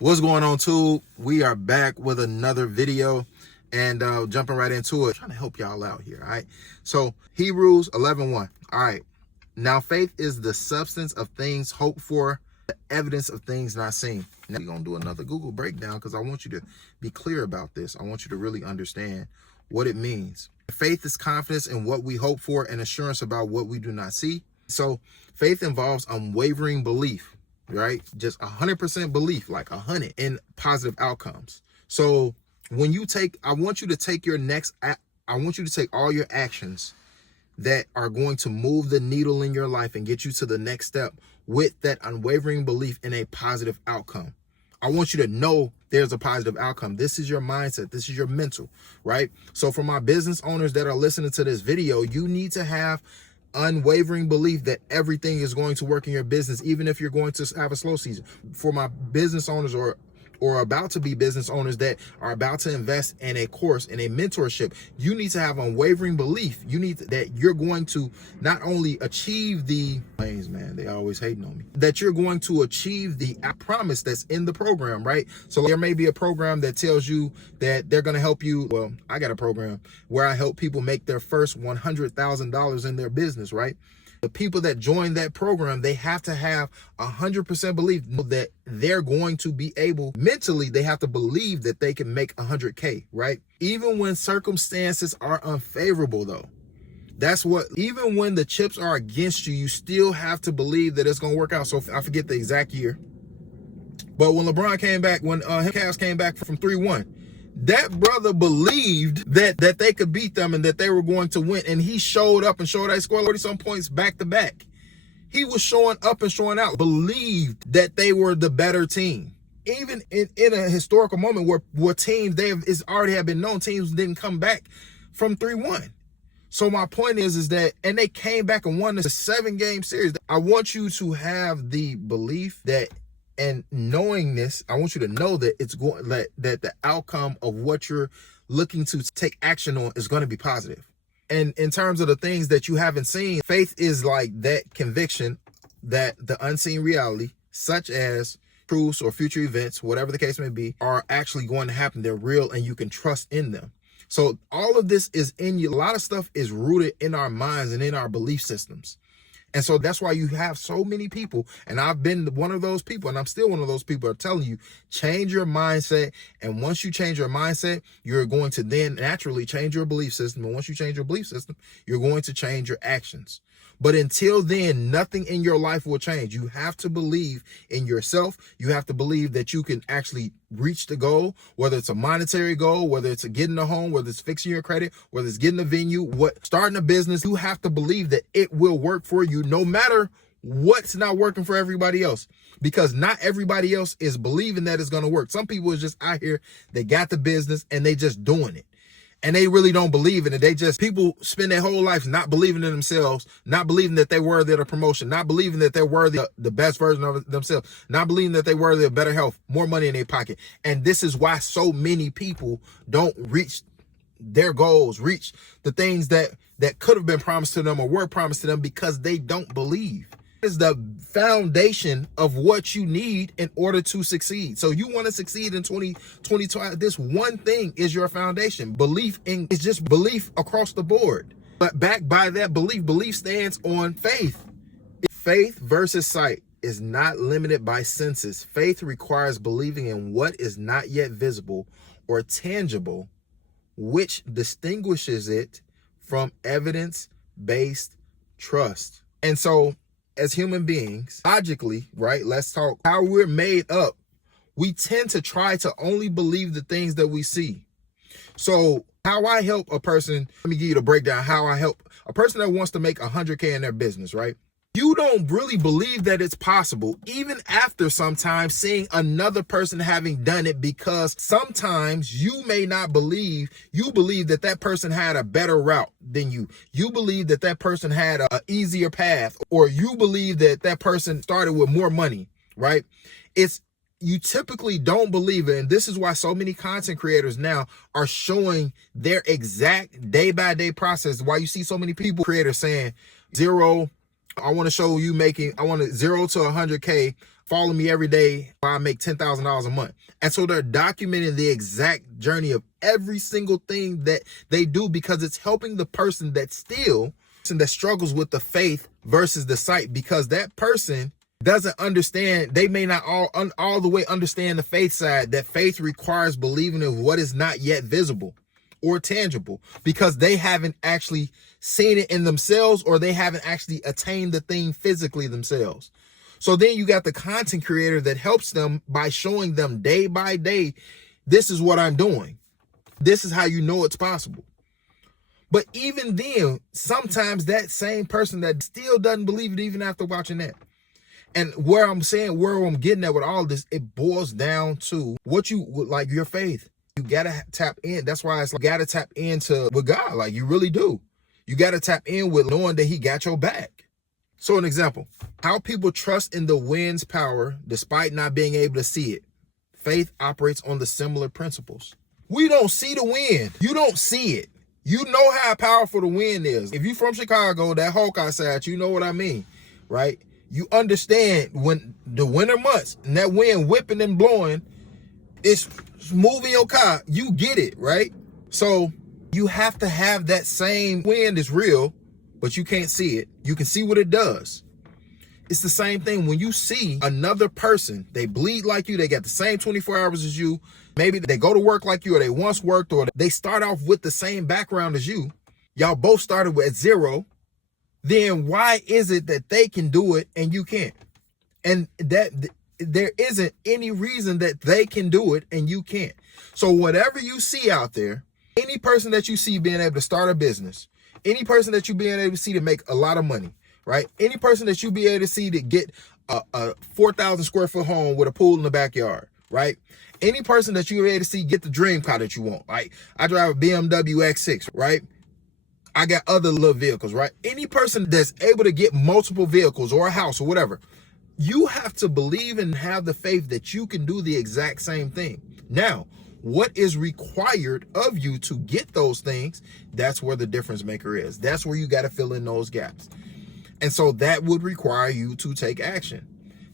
What's going on, too? We are back with another video and jumping right into it. I'm trying to help y'all out here, all right? So Hebrews 11:1. All right. Now faith is the substance of things hoped for, the evidence of things not seen. Now we're going to do another Google breakdown because I want you to be clear about this. I want you to really understand what it means. Faith is confidence in what we hope for and assurance about what we do not see. So faith involves unwavering belief, right? Just 100% belief, like 100 in positive outcomes. So when you I want you to take all your actions that are going to move the needle in your life and get you to the next step with that unwavering belief in a positive outcome. I want you to know there's a positive outcome. This is your mindset. This is your mental, right? So for my business owners that are listening to this video, you need to have unwavering belief that everything is going to work in your business, even if you're going to have a slow season. For my business owners or about to be business owners that are about to invest in a course, in a mentorship, you need to have unwavering belief. You need that you're going to not only achieve the man, they always hating on me, that you're going to achieve the promise that's in the program, right? So there may be a program that tells you that they're going to help you. Well, I got a program where I help people make their first $100,000 in their business, right? The people that join that program, they have to have 100% belief that they're going to be able, mentally, they have to believe that they can make 100K, right? Even when circumstances are unfavorable, though. Even when the chips are against you, you still have to believe that it's going to work out. So I forget the exact year, but when LeBron came back, when Cavs came back from 3-1, that brother believed that they could beat them and that they were going to win. And he showed up and showed out. He scored 40-some points back to back. He was showing up and showing out, believed that they were the better team. Even in a historical moment where teams, already have been known, teams didn't come back from 3-1. So my point is that, and they came back and won this 7-game series. I want you to have the belief that, and knowing this, I want you to know that it's going that the outcome of what you're looking to take action on is going to be positive. And in terms of the things that you haven't seen, faith is like that conviction that the unseen reality, such as truths or future events, whatever the case may be, are actually going to happen. They're real and you can trust in them. So all of this is in you. A lot of stuff is rooted in our minds and in our belief systems. And so that's why you have so many people, and I've been one of those people, and I'm still one of those people, are telling you, change your mindset. And once you change your mindset, you're going to then naturally change your belief system. And once you change your belief system, you're going to change your actions. But until then, nothing in your life will change. You have to believe in yourself. You have to believe that you can actually reach the goal, whether it's a monetary goal, whether it's getting a home, whether it's fixing your credit, whether it's getting a venue, starting a business. You have to believe that it will work for you no matter what's not working for everybody else, because not everybody else is believing that it's going to work. Some people is just out here, they got the business and they just doing it. And they really don't believe in it. People spend their whole life not believing in themselves, not believing that they're worthy of a promotion, not believing that they're worthy of the best version of themselves, not believing that they're worthy of better health, more money in their pocket. And this is why so many people don't reach their goals, reach the things that could have been promised to them or were promised to them, because they don't believe. Is the foundation of what you need in order to succeed. So you want to succeed in 2022. This one thing is your foundation. Belief is just belief across the board. But backed by that belief stands on faith. Faith versus sight is not limited by senses. Faith requires believing in what is not yet visible or tangible, which distinguishes it from evidence-based trust. And so, as human beings, logically, right? Let's talk how we're made up. We tend to try to only believe the things that we see. So how I help a person, let me give you the breakdown. How I help a person that wants to make 100K in their business, right? You don't really believe that it's possible, even after sometimes seeing another person having done it, because sometimes you may not believe, you believe that that person had a better route than you. You believe that that person had an easier path, or you believe that that person started with more money, right? You typically don't believe it. And this is why so many content creators now are showing their exact day-by-day process. Why you see so many creators saying I want to show you I want 0 to 100K follow me every day. I make $10,000 a month. And so they're documenting the exact journey of every single thing that they do, because it's helping the person that struggles with the faith versus the sight, because that person doesn't understand. They may not all the way understand the faith side, that faith requires believing in what is not yet visible or tangible, because they haven't actually seen it in themselves, or they haven't actually attained the thing physically themselves. So then you got the content creator that helps them by showing them day by day, this is what I'm doing. This is how you know it's possible. But even then, sometimes that same person that still doesn't believe it even after watching that. And where I'm getting at with all this, it boils down to what you like, your faith. You gotta tap in. That's why it's like, you gotta tap into with God. Like, you really do. You gotta tap in with knowing that he got your back. So an example, how people trust in the wind's power despite not being able to see it. Faith operates on the similar principles. We don't see the wind. You don't see it. You know how powerful the wind is. If you're from Chicago, that Hawkeye side, you know what I mean, right? You understand when the winter months and that wind whipping and blowing, it's moving your car. You get it, right? So you have to have that same wind is real, but you can't see it. You can see what it does. It's the same thing when you see another person, they bleed like you, they got the same 24 hours as you, maybe they go to work like you, or they once worked, or they start off with the same background as you, y'all both started at zero, then why is it that they can do it and you can't? And that there isn't any reason that they can do it and you can't. So whatever you see out there, any person that you see being able to start a business, any person that you being able to see to make a lot of money, right? Any person that you be able to see to get a 4,000 square foot home with a pool in the backyard, right? Any person that you be able to see get the dream car that you want. Like, I drive a BMW X6, right? I got other little vehicles, right? Any person that's able to get multiple vehicles or a house or whatever, you have to believe and have the faith that you can do the exact same thing. Now, what is required of you to get those things, that's where the difference maker is. That's where you got to fill in those gaps. And so that would require you to take action.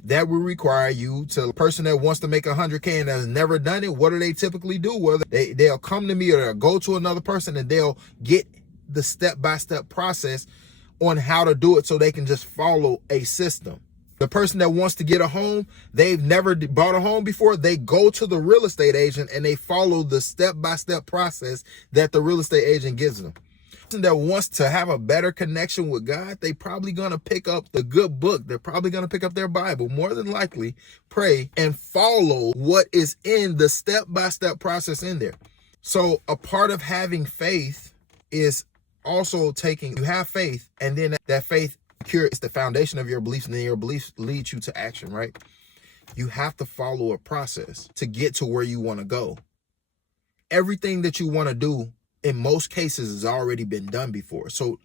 That would require you to, a person that wants to make 100K and has never done it, what do they typically do? Whether they'll come to me or they'll go to another person and they'll get the step-by-step process on how to do it so they can just follow a system. The person that wants to get a home, they've never bought a home before, they go to the real estate agent and they follow the step-by-step process that the real estate agent gives them. The person that wants to have a better connection with God, they probably going to pick up the good book. They're probably going to pick up their Bible, more than likely, pray, and follow what is in the step-by-step process in there. So a part of having faith is also you have faith, and then that faith is the foundation of your beliefs, and then your beliefs lead you to action, right? You have to follow a process to get to where you want to go. Everything that you want to do, in most cases, has already been done before. So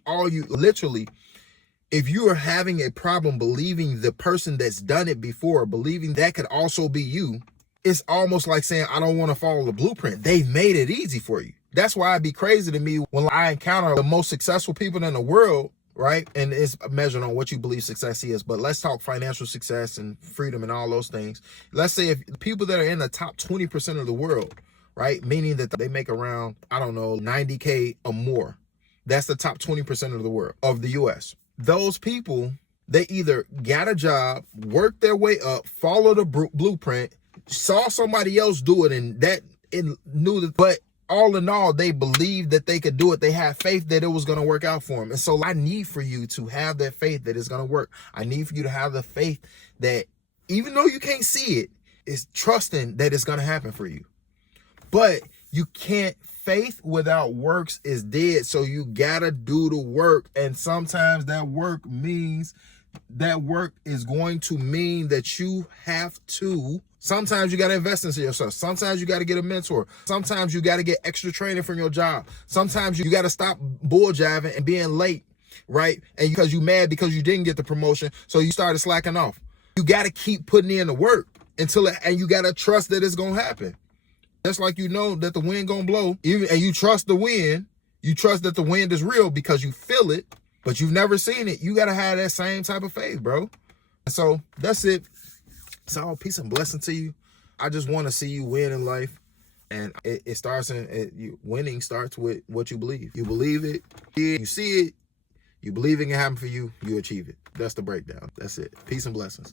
if you are having a problem believing the person that's done it before, believing that could also be you, it's almost like saying, I don't want to follow the blueprint. They've made it easy for you. That's why it'd be crazy to me when I encounter the most successful people in the world, right? And it's measured on what you believe success is. But let's talk financial success and freedom and all those things. Let's say if the people that are in the top 20% of the world, right? Meaning that they make around, 90K or more. That's the top 20% of the world, of the US. Those people, they either got a job, worked their way up, followed the blueprint, saw somebody else do it, and knew that, but all in all, they believed that they could do it. They had faith that it was going to work out for them. And so I need for you to have that faith that it's going to work. I need for you to have the faith that even though you can't see it, is trusting that it's going to happen for you. But you can't, faith without works is dead. So you got to do the work. And sometimes that work is going to mean that you have to, sometimes you got to invest into yourself. Sometimes you got to get a mentor. Sometimes you got to get extra training from your job. Sometimes you got to stop bull jiving and being late, right? And because you mad because you didn't get the promotion, so you started slacking off. You got to keep putting in the work and you got to trust that it's going to happen. Just like you know that the wind going to blow, and you trust the wind. You trust that the wind is real because you feel it, but you've never seen it. You got to have that same type of faith, bro. And so that's it. It's all peace and blessing to you. I just want to see you win in life. And it starts winning starts with what you believe. You believe it, you see it, you believe it can happen for you, you achieve it. That's the breakdown. That's it. Peace and blessings.